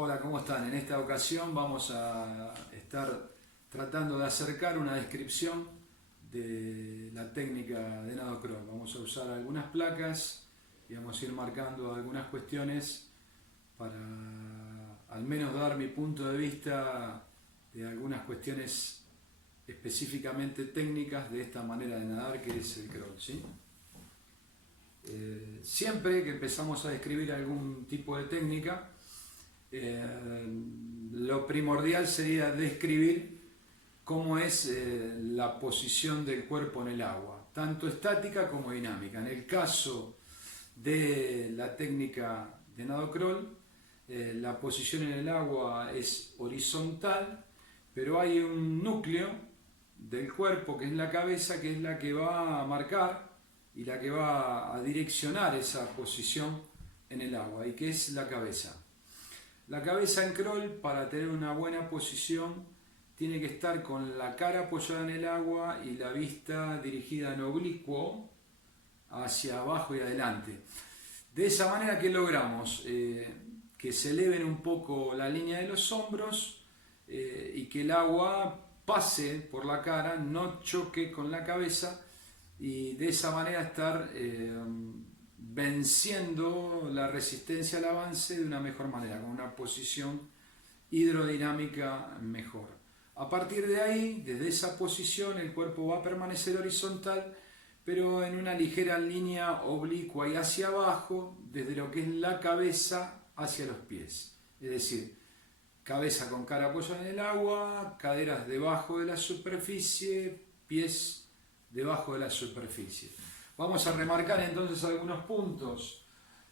Hola, ¿cómo están? En esta ocasión vamos a estar tratando de acercar una descripción de la técnica de nado crawl. Vamos a usar algunas placas y vamos a ir marcando algunas cuestiones para al menos dar mi punto de vista de algunas cuestiones específicamente técnicas de esta manera de nadar que es el crawl, ¿sí? Siempre que empezamos a describir algún tipo de técnica, lo primordial sería describir cómo es la posición del cuerpo en el agua, tanto estática como dinámica. En el caso de la técnica de nado crawl, la posición en el agua es horizontal, pero hay un núcleo del cuerpo que es la cabeza, que es la que va a marcar y la que va a direccionar esa posición en el agua, y que es la cabeza. La cabeza en crawl, para tener una buena posición, tiene que estar con la cara apoyada en el agua y la vista dirigida en oblicuo hacia abajo y adelante. De esa manera, ¿qué logramos? Que se eleven un poco la línea de los hombros y que el agua pase por la cara, no choque con la cabeza, y de esa manera estar venciendo la resistencia al avance de una mejor manera, con una posición hidrodinámica mejor. A partir de ahí, desde esa posición, el cuerpo va a permanecer horizontal, pero en una ligera línea oblicua y hacia abajo, desde lo que es la cabeza hacia los pies. Es decir, cabeza con cara apoyada en el agua, caderas debajo de la superficie, pies debajo de la superficie. Vamos a remarcar entonces algunos puntos.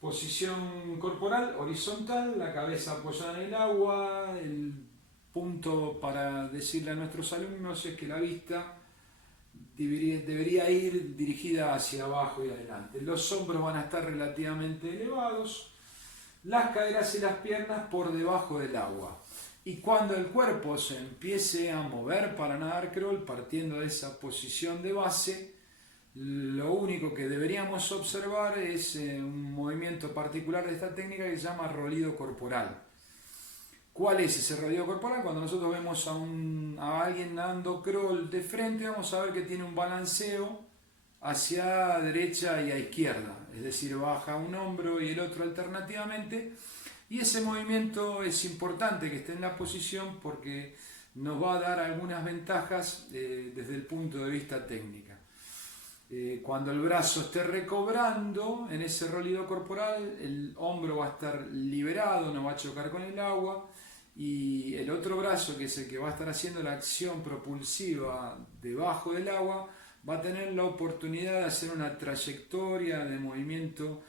Posición corporal horizontal, la cabeza apoyada en el agua. El punto para decirle a nuestros alumnos es que la vista debería ir dirigida hacia abajo y adelante. Los hombros van a estar relativamente elevados, las caderas y las piernas por debajo del agua. Y cuando el cuerpo se empiece a mover para nadar crawl, partiendo de esa posición de base, lo único que deberíamos observar es un movimiento particular de esta técnica que se llama rolido corporal. ¿Cuál es ese rolido corporal? Cuando nosotros vemos a alguien nadando crawl de frente, vamos a ver que tiene un balanceo hacia derecha y a izquierda, es decir, baja un hombro y el otro alternativamente. Y ese movimiento es importante que esté en la posición porque nos va a dar algunas ventajas desde el punto de vista técnico. Cuando el brazo esté recobrando en ese rolido corporal, el hombro va a estar liberado, no va a chocar con el agua, y el otro brazo, que es el que va a estar haciendo la acción propulsiva debajo del agua, va a tener la oportunidad de hacer una trayectoria de movimiento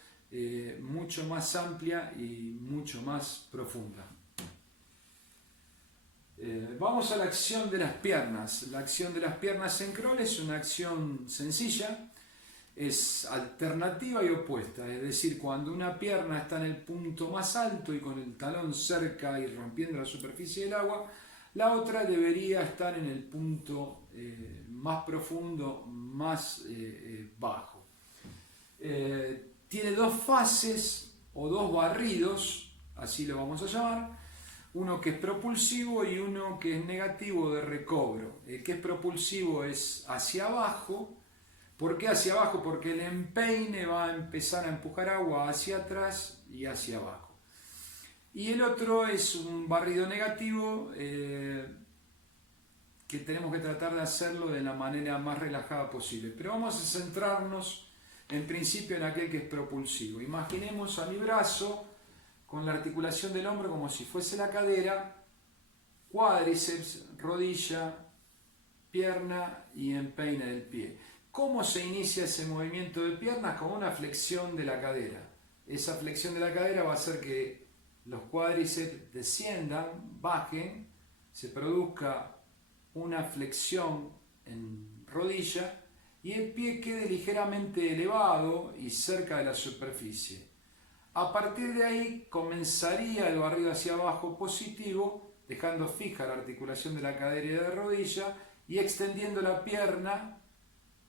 mucho más amplia y mucho más profunda. Vamos a la acción de las piernas. La acción de las piernas en crawl es una acción sencilla, es alternativa y opuesta, es decir, cuando una pierna está en el punto más alto y con el talón cerca y rompiendo la superficie del agua, la otra debería estar en el punto más profundo, más bajo. Tiene dos fases o dos barridos, así lo vamos a llamar, uno que es propulsivo y uno que es negativo de recobro. El que es propulsivo es hacia abajo. ¿Por qué hacia abajo? Porque el empeine va a empezar a empujar agua hacia atrás y hacia abajo. Y el otro es un barrido negativo que tenemos que tratar de hacerlo de la manera más relajada posible. Pero vamos a centrarnos en principio en aquel que es propulsivo. Imaginemos a mi brazo con la articulación del hombro como si fuese la cadera, cuádriceps, rodilla, pierna y empeine del pie. ¿Cómo se inicia ese movimiento de piernas? Con una flexión de la cadera. Esa flexión de la cadera va a hacer que los cuádriceps desciendan, bajen, se produzca una flexión en rodilla y el pie quede ligeramente elevado y cerca de la superficie. A partir de ahí comenzaría el barrido hacia abajo positivo, dejando fija la articulación de la cadera y de la rodilla y extendiendo la pierna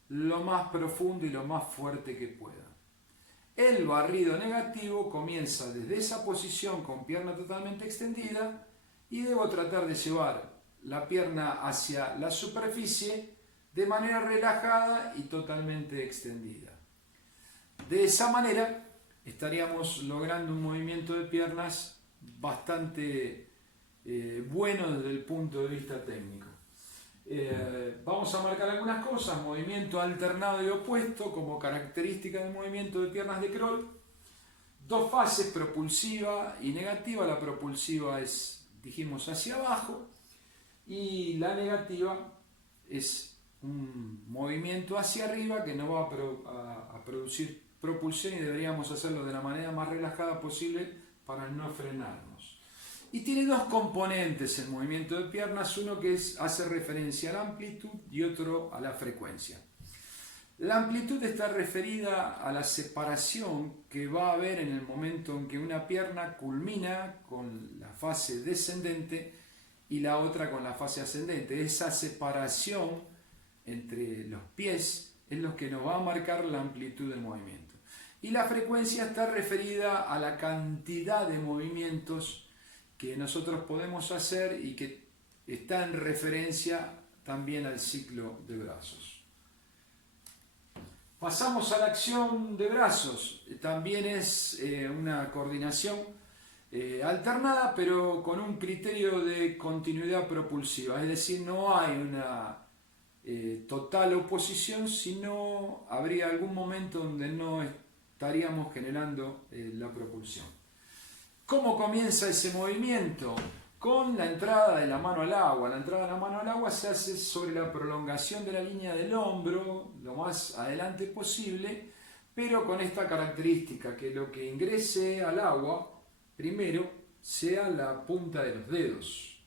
lo más profundo y lo más fuerte que pueda. El barrido negativo comienza desde esa posición con pierna totalmente extendida y debo tratar de llevar la pierna hacia la superficie de manera relajada y totalmente extendida. De esa manera estaríamos logrando un movimiento de piernas bastante bueno desde el punto de vista técnico. Vamos a marcar algunas cosas: movimiento alternado y opuesto como característica del movimiento de piernas de crawl. Dos fases, propulsiva y negativa. La propulsiva es, dijimos, hacia abajo, y la negativa es un movimiento hacia arriba que no va a producir propulsión, y deberíamos hacerlo de la manera más relajada posible para no frenarnos. Y tiene dos componentes el movimiento de piernas: uno que hace referencia a la amplitud y otro a la frecuencia. La amplitud está referida a la separación que va a haber en el momento en que una pierna culmina con la fase descendente y la otra con la fase ascendente. Esa separación entre los pies es lo que nos va a marcar la amplitud del movimiento. Y la frecuencia está referida a la cantidad de movimientos que nosotros podemos hacer y que está en referencia también al ciclo de brazos. Pasamos a la acción de brazos. También es una coordinación alternada, pero con un criterio de continuidad propulsiva. Es decir, no hay una total oposición, sino habría algún momento donde no estaríamos generando la propulsión. ¿Cómo comienza ese movimiento? Con la entrada de la mano al agua. La entrada de la mano al agua se hace sobre la prolongación de la línea del hombro, lo más adelante posible, pero con esta característica: que lo que ingrese al agua primero sea la punta de los dedos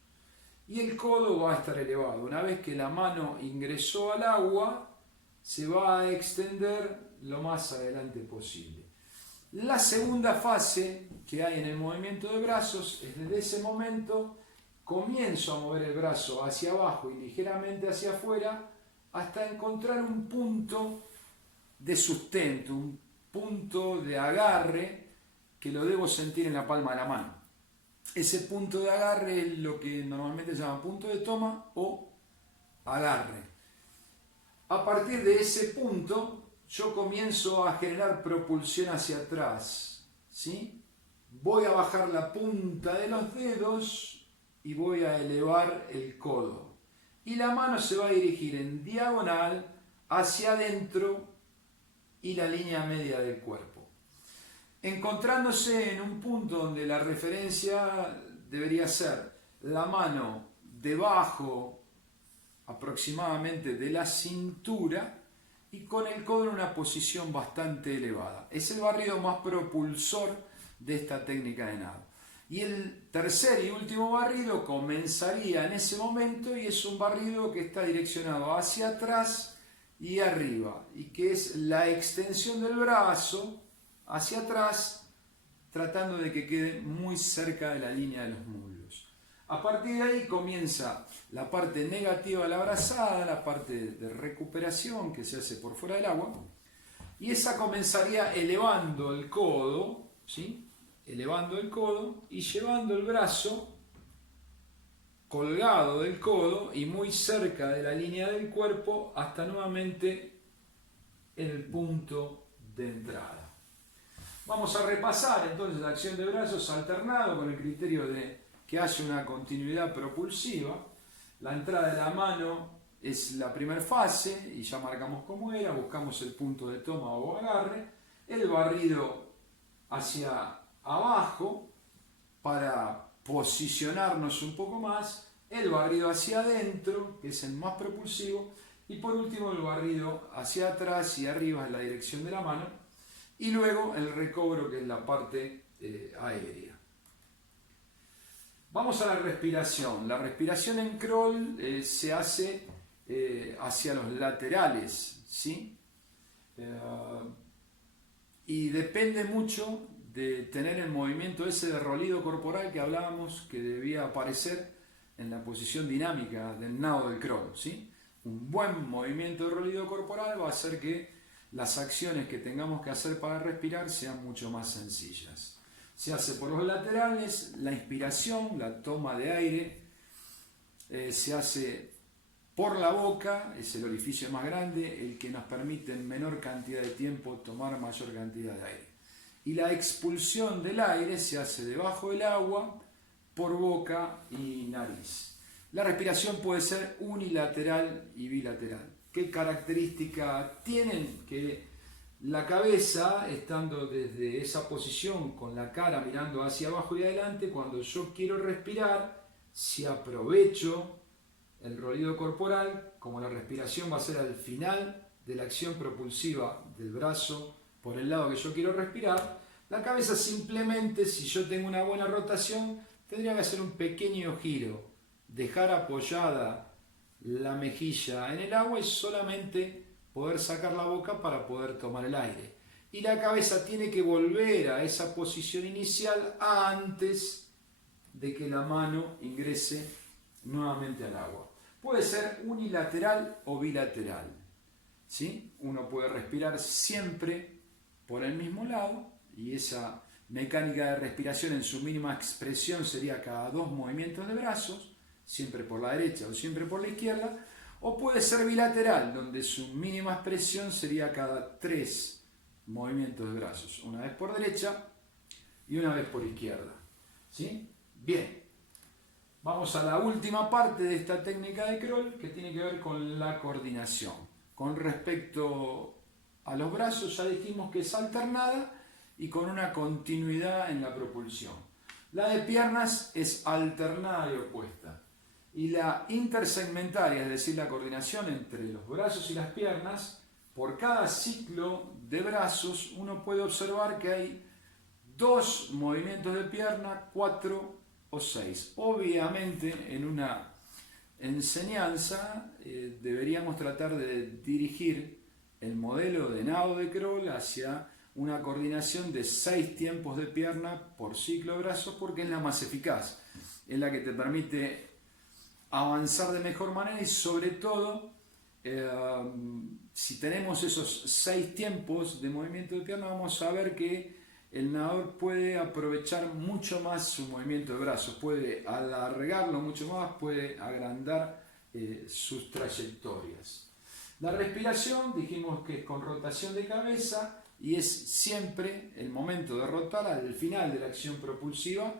y el codo va a estar elevado. Una vez que la mano ingresó al agua, se va a extender lo más adelante posible. La segunda fase que hay en el movimiento de brazos es: desde ese momento comienzo a mover el brazo hacia abajo y ligeramente hacia afuera hasta encontrar un punto de sustento, un punto de agarre que lo debo sentir en la palma de la mano. Ese punto de agarre es lo que normalmente se llama punto de toma o agarre. A partir de ese punto yo comienzo a generar propulsión hacia atrás, ¿sí? Voy a bajar la punta de los dedos y voy a elevar el codo. Y la mano se va a dirigir en diagonal hacia adentro y la línea media del cuerpo, encontrándose en un punto donde la referencia debería ser la mano debajo aproximadamente de la cintura y con el codo en una posición bastante elevada. Es el barrido más propulsor de esta técnica de nado. Y el tercer y último barrido comenzaría en ese momento, y es un barrido que está direccionado hacia atrás y arriba, y que es la extensión del brazo hacia atrás, tratando de que quede muy cerca de la línea de los muslos. A partir de ahí comienza la parte negativa de la brazada, la parte de recuperación que se hace por fuera del agua, y esa comenzaría elevando el codo, ¿sí? Elevando el codo y llevando el brazo colgado del codo y muy cerca de la línea del cuerpo hasta nuevamente el punto de entrada. Vamos a repasar entonces la acción de brazos alternado con el criterio de que haya una continuidad propulsiva. La entrada de la mano es la primera fase y ya marcamos cómo era, buscamos el punto de toma o agarre, el barrido hacia abajo para posicionarnos un poco más, el barrido hacia adentro, que es el más propulsivo, y por último el barrido hacia atrás y arriba en la dirección de la mano, y luego el recobro, que es la parte aérea. Vamos a la respiración. La respiración en crawl se hace hacia los laterales, ¿sí? Y depende mucho de tener el movimiento ese de rolido corporal que hablábamos, que debía aparecer en la posición dinámica del nado del crawl, ¿sí? Un buen movimiento de rolido corporal va a hacer que las acciones que tengamos que hacer para respirar sean mucho más sencillas. Se hace por los laterales, la inspiración, la toma de aire, se hace por la boca, es el orificio más grande, el que nos permite en menor cantidad de tiempo tomar mayor cantidad de aire. Y la expulsión del aire se hace debajo del agua, por boca y nariz. La respiración puede ser unilateral y bilateral. ¿Qué característica tienen? Que la cabeza, estando desde esa posición con la cara mirando hacia abajo y adelante, cuando yo quiero respirar, si aprovecho el rolido corporal, como la respiración va a ser al final de la acción propulsiva del brazo por el lado que yo quiero respirar, la cabeza simplemente, si yo tengo una buena rotación, tendría que hacer un pequeño giro, dejar apoyada la mejilla en el agua y solamente poder sacar la boca para poder tomar el aire. Y la cabeza tiene que volver a esa posición inicial antes de que la mano ingrese nuevamente al agua. Puede ser unilateral o bilateral, ¿sí? Uno puede respirar siempre por el mismo lado y esa mecánica de respiración en su mínima expresión sería cada 2 movimientos de brazos, siempre por la derecha o siempre por la izquierda, o puede ser bilateral, donde su mínima expresión sería cada 3 movimientos de brazos, una vez por derecha y una vez por izquierda, ¿sí? Bien, vamos a la última parte de esta técnica de crawl, que tiene que ver con la coordinación. Con respecto a los brazos, ya dijimos que es alternada y con una continuidad en la propulsión. La de piernas es alternada y opuesta. Y la intersegmentaria, es decir, la coordinación entre los brazos y las piernas, por cada ciclo de brazos uno puede observar que hay 2 movimientos de pierna, 4 o 6. Obviamente en una enseñanza deberíamos tratar de dirigir el modelo de nado de crawl hacia una coordinación de 6 tiempos de pierna por ciclo de brazos, porque es la más eficaz, es la que te permite avanzar de mejor manera y sobre todo si tenemos esos 6 tiempos de movimiento de pierna, vamos a ver que el nadador puede aprovechar mucho más su movimiento de brazos, puede alargarlo mucho más, puede agrandar sus trayectorias. La respiración dijimos que es con rotación de cabeza y es siempre el momento de rotar al final de la acción propulsiva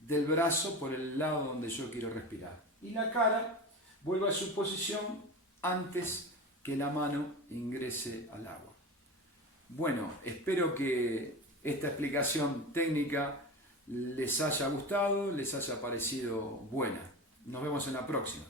del brazo por el lado donde yo quiero respirar. Y la cara vuelve a su posición antes que la mano ingrese al agua. Bueno, espero que esta explicación técnica les haya gustado, les haya parecido buena. Nos vemos en la próxima.